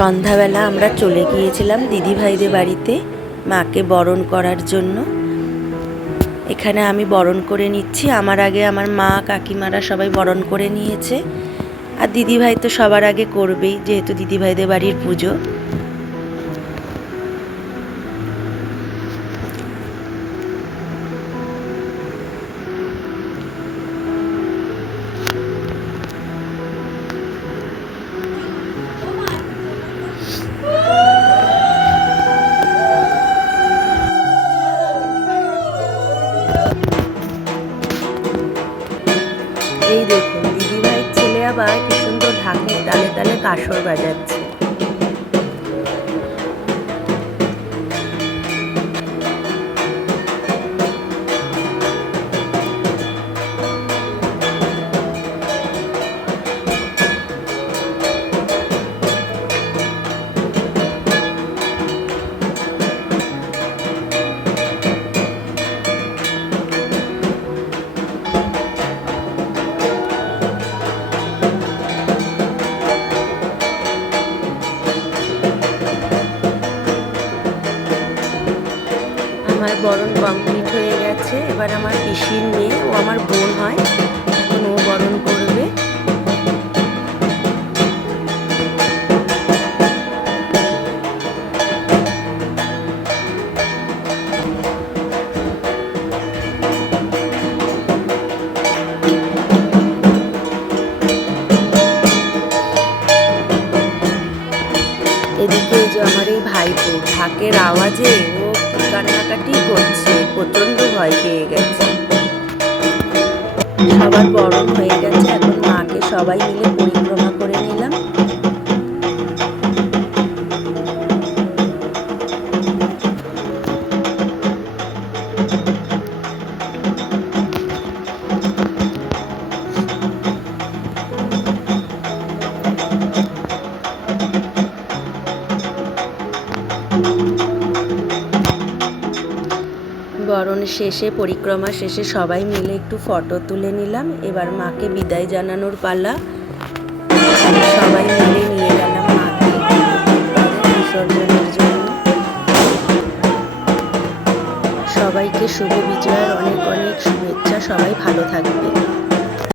সন্ধ্যাবেলা আমরা চলে গিয়েছিলাম দিদিভাইদের বাড়িতে মাকে বরণ করার জন্য। এখানে আমি বরণ করে নিচ্ছি, আমার আগে আমার মা কাকিমারা সবাই বরণ করে নিয়েছে। আর দিদিভাই তো সবার আগে করবেই, যেহেতু দিদিভাইদের বাড়ির পুজো। এই দেখুন দিদিভাইয়ের ছেলে আবার কি সুন্দর ঢাকের তালে তালে কাসর বাজাচ্ছে। আমার বরণ কমপ্লিট হয়ে গেছে। এবার আমার পিসির মেয়ে, ও আমার বোন হয়, এখন ও বরণ করবে। এদিকে যে আমার এই ভাইপো ঢাকের আওয়াজে ও কান্নাকাটি করছে, প্রচন্ড ভয় পেয়ে গেছে। সবার বরণ হয়ে গেছে, এখন মাকে সবাই মিলে পরিক্রমা করে নিলাম। বরণ শেষে, পরিক্রমা শেষে সবাই মিলে একটু ফটো তুলে নিলাম। এবার মাকে বিদায় জানানোর পালা।